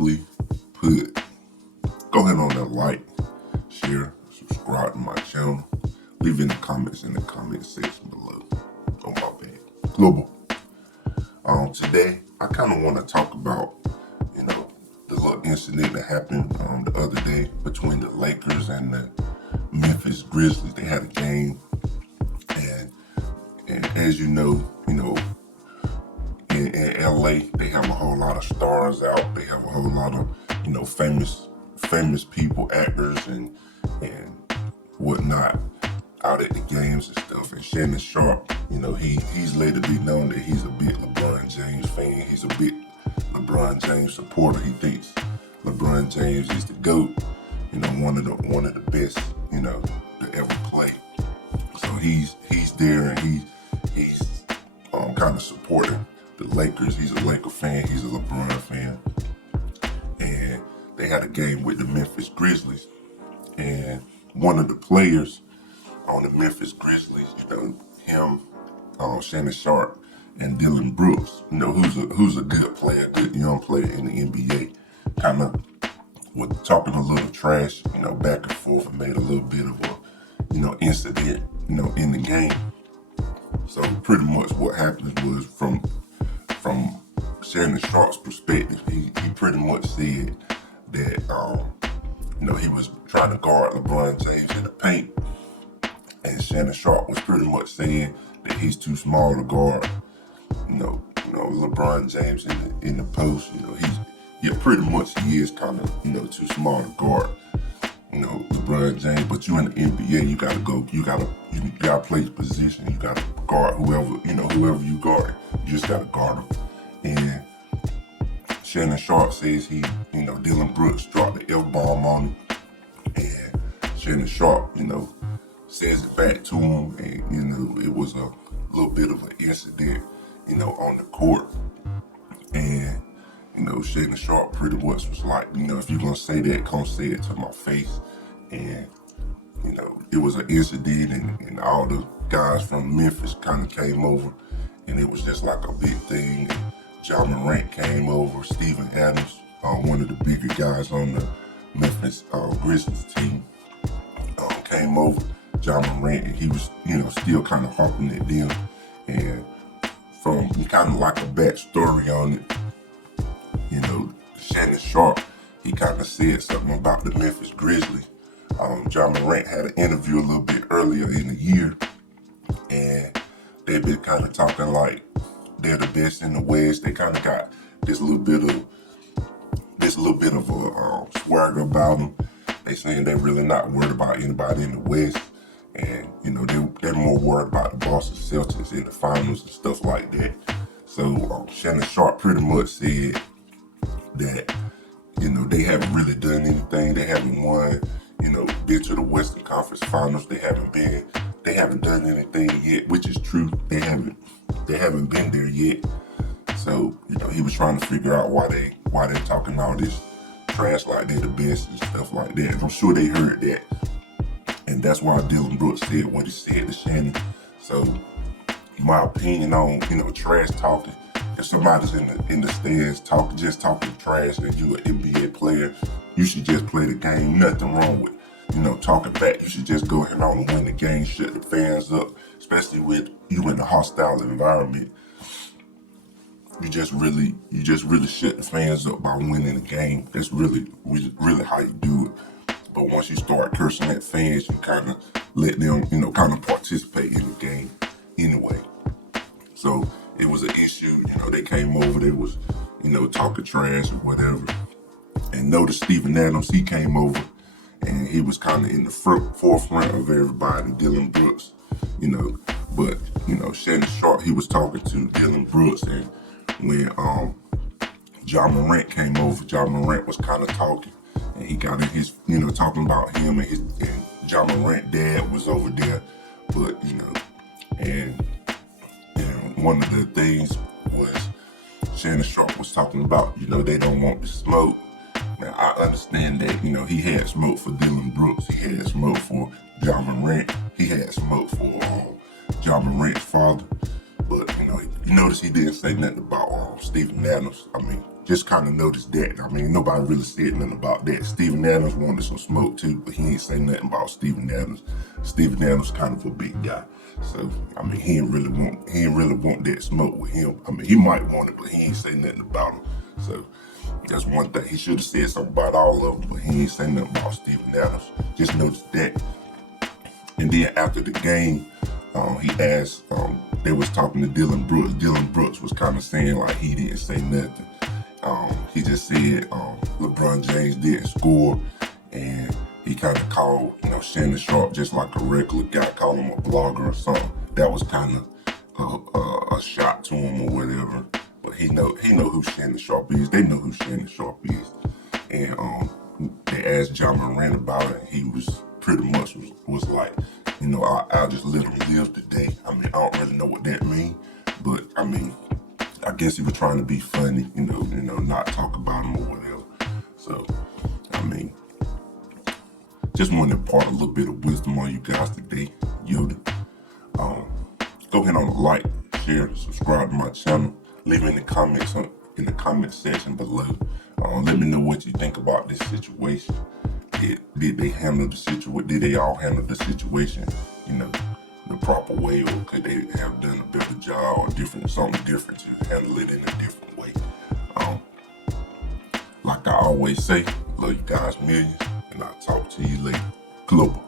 simply put, go ahead on that like, share, subscribe to my channel. Leave in the comments in the comment section below. Oh, my bad. Global. Today, I kind of want to talk about, the little incident that happened the other day between the Lakers and the Memphis Grizzlies. They had a game, and as you know, in LA, they have a whole lot of stars out. They have a whole lot of, famous people, actors, and whatnot out at the games and stuff. And Shannon Sharpe, he's later be known that he's a big LeBron James fan. He's a big LeBron James supporter. He thinks LeBron James is the GOAT, one of the best, to ever play. So he's there, and he's kind of supporting the Lakers. He's a Laker fan. He's a LeBron fan. And they had a game with the Memphis Grizzlies, and one of the players on the Memphis Grizzlies, him, Shannon Sharpe, and Dillon Brooks, who's a good player, good young player in the NBA, kind of was talking a little trash, back and forth, and made a little bit of a, incident, in the game. So pretty much what happened was, from Shannon Sharpe's perspective, he pretty much said that, he was trying to guard LeBron James in the paint, and Shannon Sharpe was pretty much saying that he's too small to guard, LeBron James in the post. Pretty much he is kind of, too small to guard, LeBron James. But you in the NBA, you gotta play position. You gotta guard whoever you guard. You just gotta guard him. And Shannon Sharpe says Dillon Brooks dropped the F-bomb on him, and Shannon Sharpe, says it back to him, and it was a little bit of an incident, on the court. And Shannon Sharpe pretty much was like, if you're gonna say that, come say it to my face. And it was an incident, and all the guys from Memphis kind of came over, and it was just like a big thing. And Morant came over, Steven Adams, one of the bigger guys on the Memphis Grizzlies team, came over. Morant, and he was, still kind of harping at them. And from kind of like a backstory on it, Shannon Sharpe, he kind of said something about the Memphis Grizzlies. Morant had an interview a little bit earlier in the year, and they've been kind of talking like they're the best in the West. They kind of got this little bit of a swagger about them. They saying they're really not worried about anybody in the West. And, they're more worried about the Boston Celtics in the finals and stuff like that. So Shannon Sharpe pretty much said that, they haven't really done anything. They haven't won, been to the Western Conference Finals. They haven't done anything yet, which is true. They haven't been there yet. So, he was trying to figure out why they're talking all this trash like they're the best and stuff like that. And I'm sure they heard that. And that's why Dillon Brooks said what he said to Shannon. So, my opinion on, trash talking, if somebody's in the stands just talking trash, and you an NBA player, you should just play the game. Nothing wrong with, talking back. You should just go ahead on and win the game, shut the fans up, especially with you in a hostile environment. You just really shut the fans up by winning the game. That's really how you do it. But once you start cursing at fans, you kind of let them, kind of participate in the game anyway. So it was an issue. They came over. They was, talking trash or whatever. And notice Steven Adams, he came over, and he was kind of in the forefront of everybody. Dillon Brooks, but Shannon Sharpe, he was talking to Dillon Brooks, and when Morant came over, Morant was kind of talking. And he got in his, talking about him, and Morant's dad was over there. But, and one of the things was Shannon Sharpe was talking about, they don't want the smoke. Now, I understand that, he had smoke for Dillon Brooks. He had smoke for Morant. He had smoke for Morant's father. But, you notice he didn't say nothing about Steven Adams. I mean, just kind of noticed that. I mean, nobody really said nothing about that. Steven Adams wanted some smoke too, but he ain't say nothing about Steven Adams. Steven Adams kind of a big guy, so I mean, he ain't really want that smoke with him. I mean, he might want it, but he ain't say nothing about him. So that's one thing. He should have said something about all of them, but he ain't say nothing about Steven Adams. Just noticed that. And then after the game, he asked, they was talking to Dylan Brooks. Dylan Brooks was kind of saying like he didn't say nothing. He just said LeBron James didn't score, and he kind of called, Shannon Sharpe just like a regular guy, called him a blogger or something. That was kind of a shot to him or whatever. But he know who Shannon Sharpe is. They know who Shannon Sharpe is. And they asked John Morant about it, and he was pretty much was like, I'll just let him live today. I mean, I don't really know what that means, but I mean, I guess he was trying to be funny, not talk about him or whatever. So, I mean, just want to impart a little bit of wisdom on you guys today. Yoda. Go ahead on like, share, subscribe to my channel. Leave in the comments in the comment section below. Let me know what you think about this situation. Did they handle the situation? Did they all handle the situation, the proper way, or could they have done a better job or something different to handle it in a different way? Like I always say, love you guys millions, and I'll talk to you later. Global.